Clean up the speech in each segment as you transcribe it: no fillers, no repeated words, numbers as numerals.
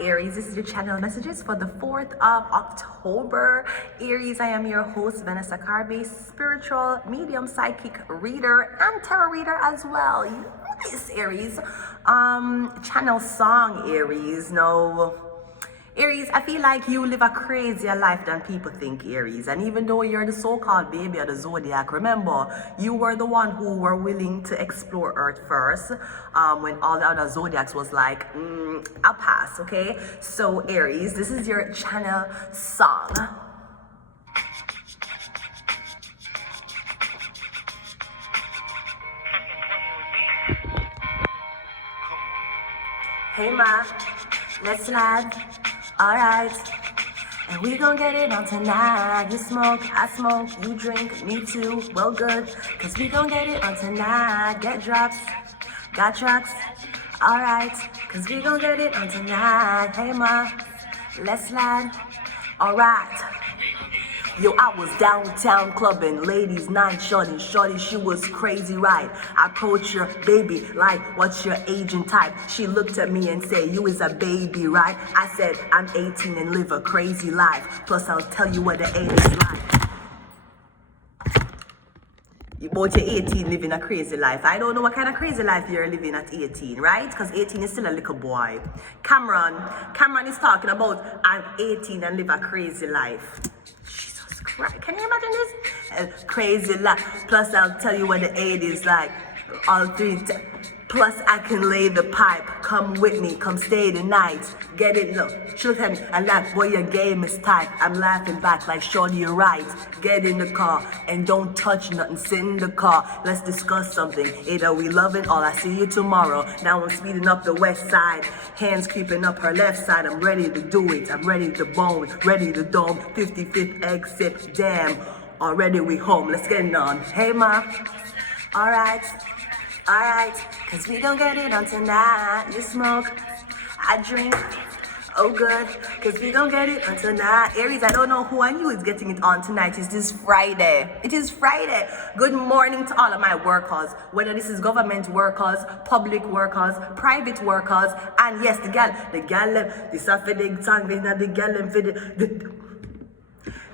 Aries, this is your channel messages for the 4th of October. Aries, I am your host, Vanessa Carby, spiritual, medium, psychic reader, and tarot reader as well. You know this, Aries. Channel song, Aries. No. Aries, I feel like you live a crazier life than people think, Aries. And even though you're the so-called baby of the zodiac, remember, you were the one who were willing to explore Earth first, when all the other zodiacs was like, I'll pass, okay? So, Aries, this is your channel song. Hey, ma, let's slide. Alright, and we gon' get it on tonight. You smoke, I smoke, you drink, me too, well good. Cause we gon' get it on tonight. Get drops, got trucks. Alright, cause we gon' get it on tonight. Hey ma, let's slide. Alright. Yo, I was downtown clubbing, ladies night, shorty, she was crazy, right? I approached her, baby, like, what's your age and type? She looked at me and said, you is a baby, right? I said, I'm 18 and live a crazy life. Plus, I'll tell you what the age is like. You both you're 18 living a crazy life. I don't know what kind of crazy life you're living at 18, right? Because 18 is still a little boy. Cameron is talking about, I'm 18 and live a crazy life. Right. Can you imagine this? Crazy life. Plus, I'll tell you what the 8 is like. All three. Plus, I can lay the pipe. Come with me. Come stay the night. Get it? Look. She'll tell me, I laugh. Boy, your game is tight. I'm laughing back like, shorty, you're right. Get in the car and don't touch nothing. Sit in the car. Let's discuss something. Either we love it or I see you tomorrow. Now I'm speeding up the west side. Hands creeping up her left side. I'm ready to do it. I'm ready to bone. Ready to dome. 55th exit. Damn. Already we home. Let's get it on. Hey, ma. Alright. Alright, cause we gon' get it on tonight. You smoke, I drink, oh good, cause we gon' get it on tonight. Aries, I don't know who I knew is getting it on tonight. It's this Friday. It is Friday. Good morning to all of my workers, whether this is government workers, public workers, private workers, and yes, the gal, this are for the song, the gal, for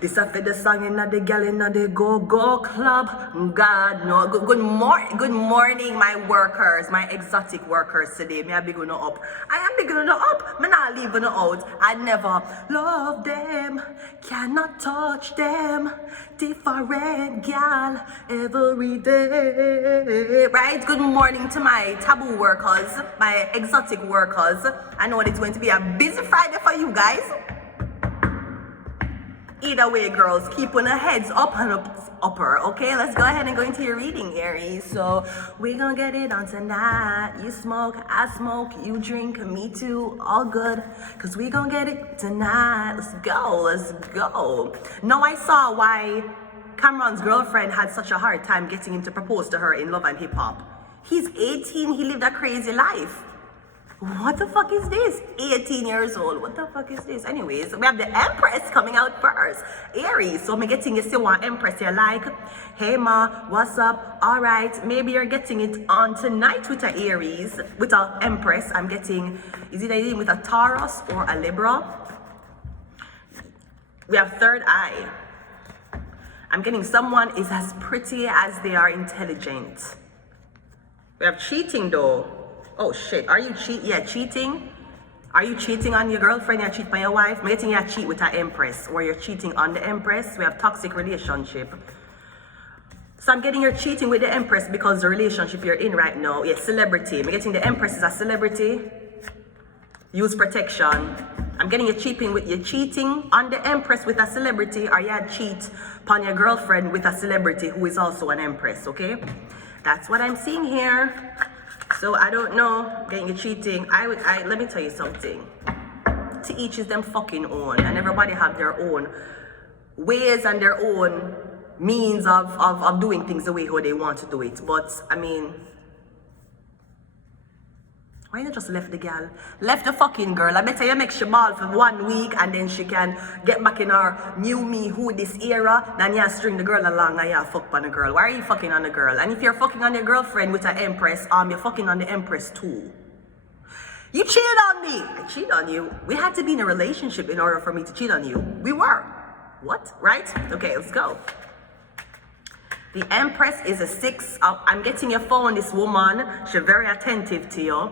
this is for the song in the gal in the go club. God no. Good morning, my workers, my exotic workers today. Me a big one up. I am big one up. Me not leaving out. I never love them, cannot touch them. Different gal every day. Right? Good morning to my taboo workers, my exotic workers. I know it's going to be a busy Friday for you guys. Either way, girls, keep on the heads up and upper, okay? Let's go ahead and go into your reading, Aries. So we gonna get it on tonight. You smoke, I smoke, you drink, me too, all good. Cause we gonna get it tonight. Let's go. Now I saw why Cameron's girlfriend had such a hard time getting him to propose to her in Love and Hip Hop. He's 18, he lived a crazy life. What the fuck is this? 18 years old. What the fuck is this? Anyways, we have the Empress coming out first. Aries. So I'm getting you still want Empress. You're like, hey ma, what's up? All right. Maybe you're getting it on tonight with an Aries. With an Empress. I'm getting, is it either with a Taurus or a Libra? We have third eye. I'm getting someone is as pretty as they are intelligent. We have cheating though. Oh shit, are you cheating? Are you cheating on your girlfriend? You're cheating on your wife? I'm getting you cheat with an Empress, or you're cheating on the Empress. We have toxic relationship. So I'm getting you're cheating with the Empress because the relationship you're in right now, yeah, celebrity. I'm getting the Empress is a celebrity. Use protection. I'm getting you cheating on the Empress with a celebrity, or you cheat on your girlfriend with a celebrity who is also an Empress, okay? That's what I'm seeing here. So I don't know, getting you cheating. Let me tell you something. To each is them fucking own, and everybody have their own ways and their own means of doing things the way how they want to do it. But I mean, why you just left the girl? Left the fucking girl. I better you make she ball for 1 week and then she can get back in her new me who this era. Then you string the girl along and you fuck on the girl. Why are you fucking on the girl? And if you're fucking on your girlfriend with an Empress, you're fucking on the Empress too. You cheated on me. I cheated on you. We had to be in a relationship in order for me to cheat on you. We were. What? Right? Okay, let's go. The Empress is a 6. I'm getting your phone, this woman. She's very attentive to you.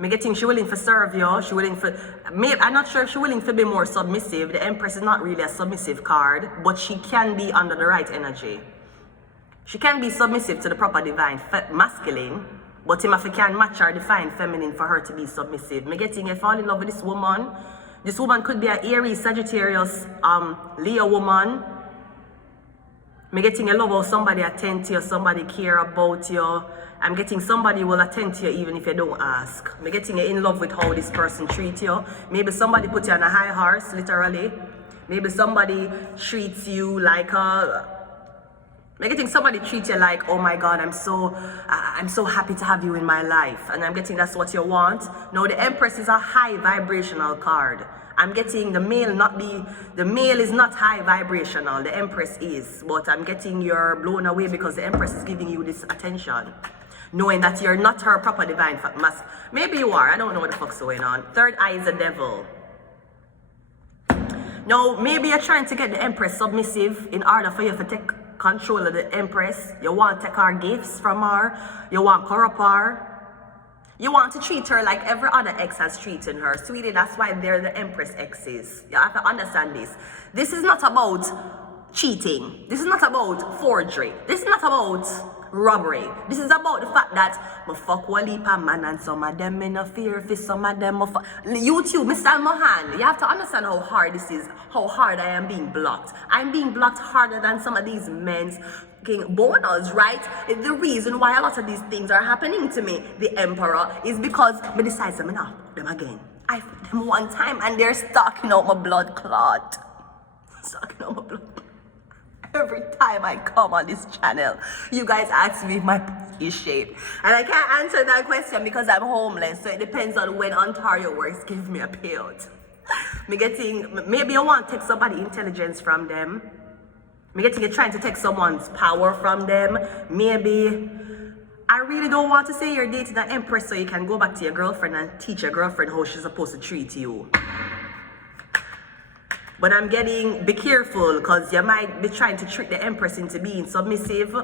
I'm getting she willing to serve you. She willing for. I'm not sure if she's willing to be more submissive. The Empress is not really a submissive card, but she can be under the right energy. She can be submissive to the proper divine masculine, but if you can match her divine feminine for her to be submissive. I'm getting you fall in love with this woman. This woman could be an Aries, Sagittarius, Leo woman. I'm getting a love how somebody attend to you, somebody care about you. I'm getting somebody will attend to you even if you don't ask. I'm getting you in love with how this person treats you. Maybe somebody put you on a high horse, literally. Maybe somebody treats you like a... I'm getting somebody treat you like, oh my God, I'm so happy to have you in my life. And I'm getting that's what you want. No, the Empress is a high vibrational card. I'm getting the male is not high vibrational, the Empress is. But I'm getting you're blown away because the Empress is giving you this attention. Knowing that you're not her proper divine mask. Maybe you are, I don't know what the fuck's going on. Third eye is the devil. Now, maybe you're trying to get the Empress submissive in order for you to take control of the Empress. You want to take her gifts from her. You want to corrupt her. You want to treat her like every other ex has treated her. Sweetie, that's why they're the Empress exes. You have to understand this. This is not about cheating. This is not about forgery. This is not about robbery. This is about the fact that I fuck one heap of man and some of them in no fear if some of them YouTube, Mr. Mohan. You have to understand how hard this is, how hard I am being blocked. I'm being blocked harder than some of these men's bonus, right? The reason why a lot of these things are happening to me, the Emperor, is because I decide to not fuck them again. I fuck them one time and they're stalking out my blood clot. Stalking out my blood clot. Every time I come on this channel, you guys ask me if my pussy is shaped. And I can't answer that question because I'm homeless. So it depends on when Ontario Works gives me a payout. Maybe I want to take somebody intelligence from them. Maybe you're trying to take someone's power from them. Maybe I really don't want to say you're dating an Empress so you can go back to your girlfriend and teach your girlfriend how she's supposed to treat you. But I'm getting, be careful because you might be trying to trick the Empress into being submissive.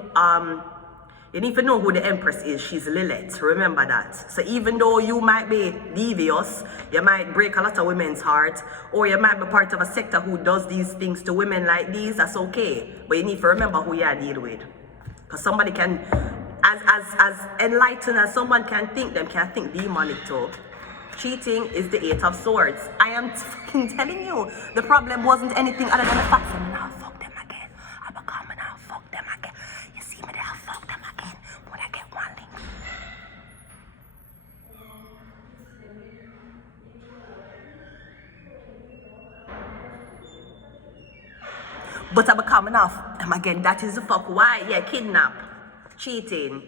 You need to know who the Empress is. She's Lilith. Remember that. So even though you might be devious, you might break a lot of women's heart, or you might be part of a sector who does these things to women like these, that's okay. But you need to remember who you are dealing with. Because somebody can, as enlightened as someone can think, them can think demonic too. Cheating is the 8 of Swords. I am fucking telling you, the problem wasn't anything other than the fact that now fuck them again. I'm a come and I'll fuck them again. You see me there, I'll fuck them again. But I get one link. But I'm a coming off them again. That is the fuck why. Yeah, kidnap, cheating.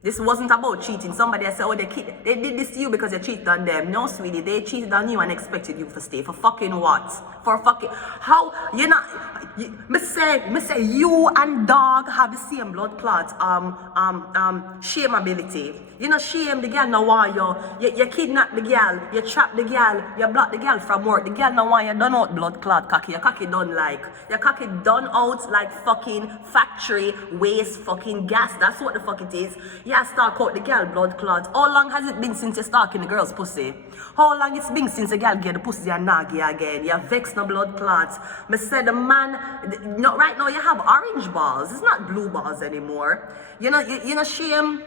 This wasn't about cheating. Somebody said, oh, they did this to you because you cheated on them. No, sweetie, they cheated on you and expected you to stay. For fucking what? For fucking... How? You know... Me say you and dog have the same blood clot. Shame ability. You know, shame, the girl no want you kidnap the girl, you trap the girl, you block the girl from work. The girl no want you done out blood clot cocky. Your cocky done like... Your cocky done out like fucking factory waste fucking gas. That's what the fuck it is. Yeah, stalk out the girl blood clot. How long has it been since you're stalking the girl's pussy? How long it's been since the girl get the pussy and naggy again? You vex no blood clots. Me said the man, right now you have orange balls. It's not blue balls anymore. You know shame.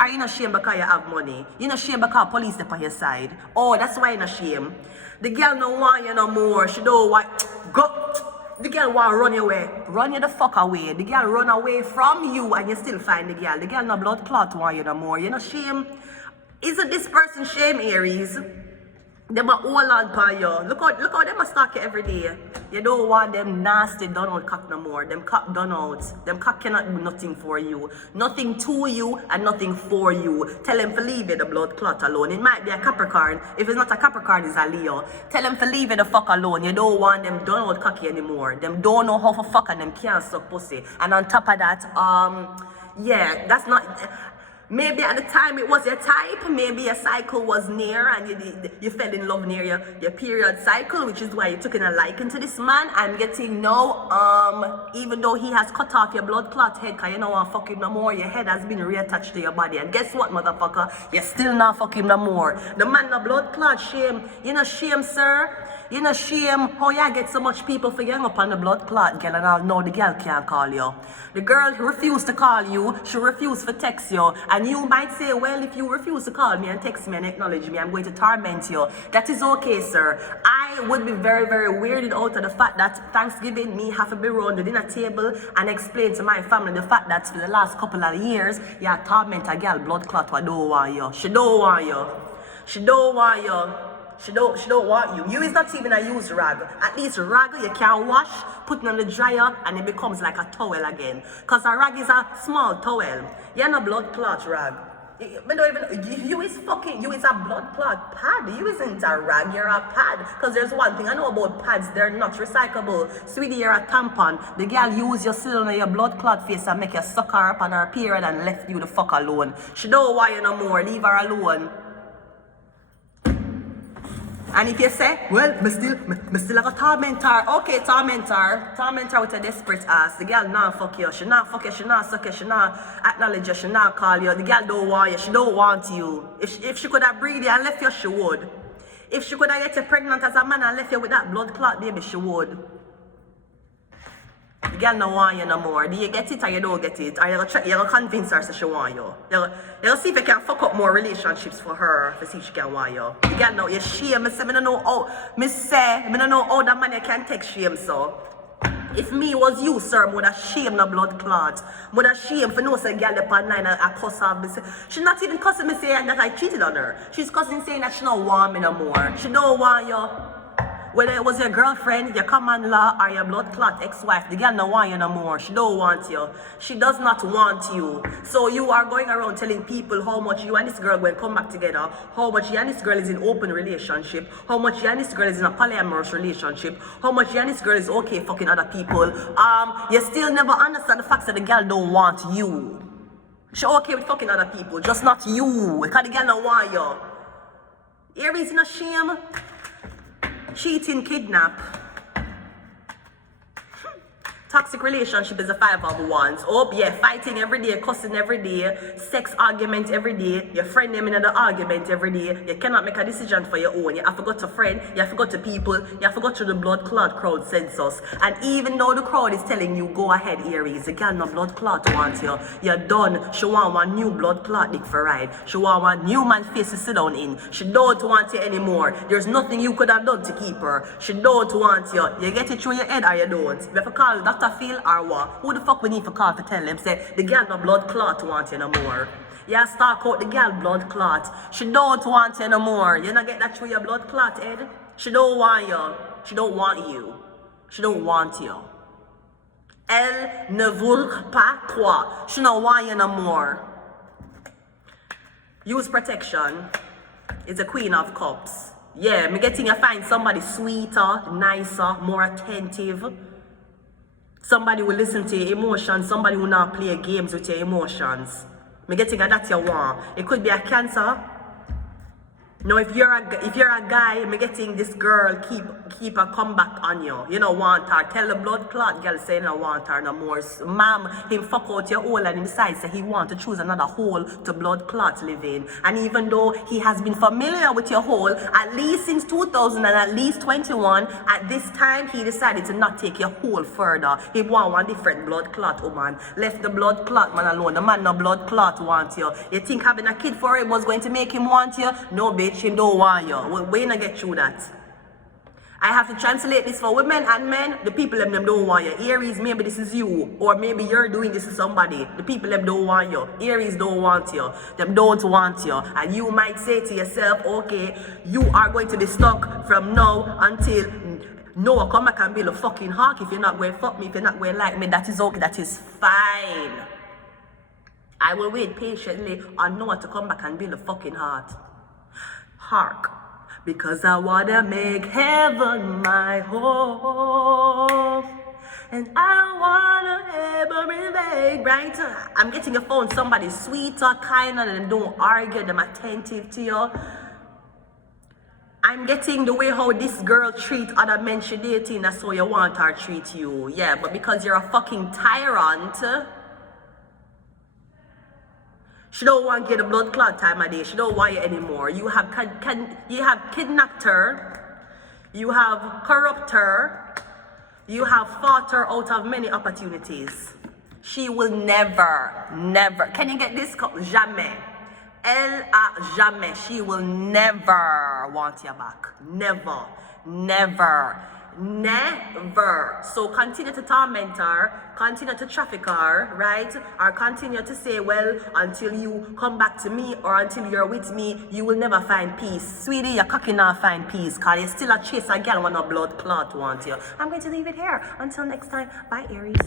Are you not shame because you have money? You not shame because police are on your side. Oh, that's why you not shame. The girl no want you no more. She don't want go. The girl want to run you away. Run you the fuck away. The girl run away from you and you still find the girl. The girl no blood clot want you no more. You know shame. Isn't this person shame, Aries? Them a hold on for you. Look how them a stalk you every day. You don't want them nasty done out cock no more. Them cock done out. Them cock cannot do nothing for you. Nothing to you and nothing for you. Tell them to leave it the blood clot alone. It might be a Capricorn. If it's not a Capricorn, it's a Leo. Tell them to leave it the fuck alone. You don't want them done out cocky anymore. Them don't know how to fuck and them can't suck pussy. And on top of that, yeah, that's not... Maybe at the time it was your type, maybe your cycle was near and you fell in love near your period cycle, which is why you took in a liking to this man. I'm getting no, even though he has cut off your blood clot head, cause you know what, fuck him no more, your head has been reattached to your body. And guess what, motherfucker? You still not fuck him no more. The man no blood clot, shame. You know shame, sir? You know shame how you get so much people for young up on the blood clot, girl, and I'll know the girl can't call you. The girl refused to call you, she refused to text you, and you might say, well, if you refuse to call me and text me and acknowledge me, I'm going to torment you. That is okay, sir. I would be very, very weirded out of the fact that Thanksgiving, me have to be around the dinner table and explain to my family the fact that for the last couple of years, you torment a girl blood clot what don't want you. She don't want you. She don't want you. She don't want you. You is not even a used rag. At least rag you can wash, put it on the dryer, and it becomes like a towel again. Cause a rag is a small towel. You're not blood clot rag. You is a blood clot pad. You isn't a rag, you're a pad. Cause there's one thing I know about pads, they're not recyclable. Sweetie, you're a tampon. The girl use your sit on your blood clot face and make you suck her up on her period and left you the fuck alone. She don't want you no more, leave her alone. And if you say, well, me still like a tormentor. Okay, tormentor with a desperate ass. The girl not fuck you. She not fuck you. She not suck you. She not acknowledge you. She not call you. The girl don't want you. She don't want you. If she could have breathed you and left you, she would. If she could have get you pregnant as a man and left you with that blood clot baby, she would. The girl don't want you no more. Do you get it or you don't get it? Or you're gonna convince her so she want you. You're gonna see if you can fuck up more relationships for her to see if she can want you. The girl know you shame. I don't know how that man you can take shame so. If me was you, sir, I would have shame the blood clot. I would have shame for no say girl upon line and I cuss off me. She's not even cussing me saying that I cheated on her. She's cussing saying that she don't want me no more. She don't want you. Whether it was your girlfriend, your common law, or your blood clot ex-wife, the girl don't want you no more. She don't want you. She does not want you. So you are going around telling people how much you and this girl will come back together, how much you and this girl is in open relationship, how much you and this girl is in a polyamorous relationship, how much you and this girl is okay fucking other people. You still never understand the fact that the girl don't want you. She okay with fucking other people, just not you. Because the girl don't want you. Aries in a shame. Cheating, kidnap. Toxic relationship is a 5 of wands. Oh yeah, fighting every day, cussing every day, sex argument every day, your friend them in the argument every day. You cannot make a decision for your own. You have to go to friend, you have to go to people, you have to go to the blood clot crowd census. And even though the crowd is telling you, go ahead, Aries, the girl no blood clot wants you. You're done. She want one new blood clot dick for ride. She want one new man face to sit down in. She don't want you anymore. There's nothing you could have done to keep her. She don't want you. You get it through your head or you don't. You have to call Dr. Phil or what? Who the fuck we need to call to tell them say the girl no blood clot want you no more? Yeah, stalk out the girl blood clot. She don't want you no more. You not get that through your blood clot, Ed? She don't want you. She don't want you. She don't want you. Elle ne veut pas toi. She don't want you no more. Use protection. It's a queen of cups. Yeah, me getting you find somebody sweeter, nicer, more attentive. Somebody will listen to your emotions. Somebody will not play games with your emotions. Me getting that you want. It could be a Cancer. No, if you're a guy, me getting this girl keep a comeback on you. You don't want her. Tell the blood clot girl say you don't want her no more. Ma'am, him fuck out your hole and he decides that he want to choose another hole to blood clot live in. And even though he has been familiar with your hole at least since 2000 and at least 21, at this time he decided to not take your hole further. He want one different blood clot woman. Left the blood clot man alone. The man no blood clot want you. You think having a kid for him was going to make him want you? No, bitch. Him don't want you. We're gonna get through that. I have to translate this for women and men. The people them don't want you. Aries, maybe this is you. Or maybe you're doing this to somebody. The people them don't want you. Aries don't want you. Them don't want you. And you might say to yourself, okay, you are going to be stuck from now until Noah come back and build a fucking hawk. If you're not going to fuck me, if you're not going to like me, that is okay. That is fine. I will wait patiently on Noah to come back and build a fucking heart. Hark, because I wanna make heaven my home. and I wanna ever remain, right? I'm getting a phone, somebody sweeter, kinder, and don't argue, them attentive to you. I'm getting the way how this girl treat other men she dating, that's how you want her to treat you. Yeah, but because you're a fucking tyrant, she don't want to get a blood clot time of day. She don't want you anymore. You have you have kidnapped her. You have corrupt her. You have fought her out of many opportunities. She will never, never. Can you get this? Jamais. Elle a jamais. She will never want you back. Never. Never. Never. So continue to torment her, continue to traffic her, right? Or continue to say, well, until you come back to me or until you're with me, you will never find peace. Sweetie, you're cocky not find peace because you still a chase a girl when a blood clot want you. I'm going to leave it here. Until next time, bye Aries.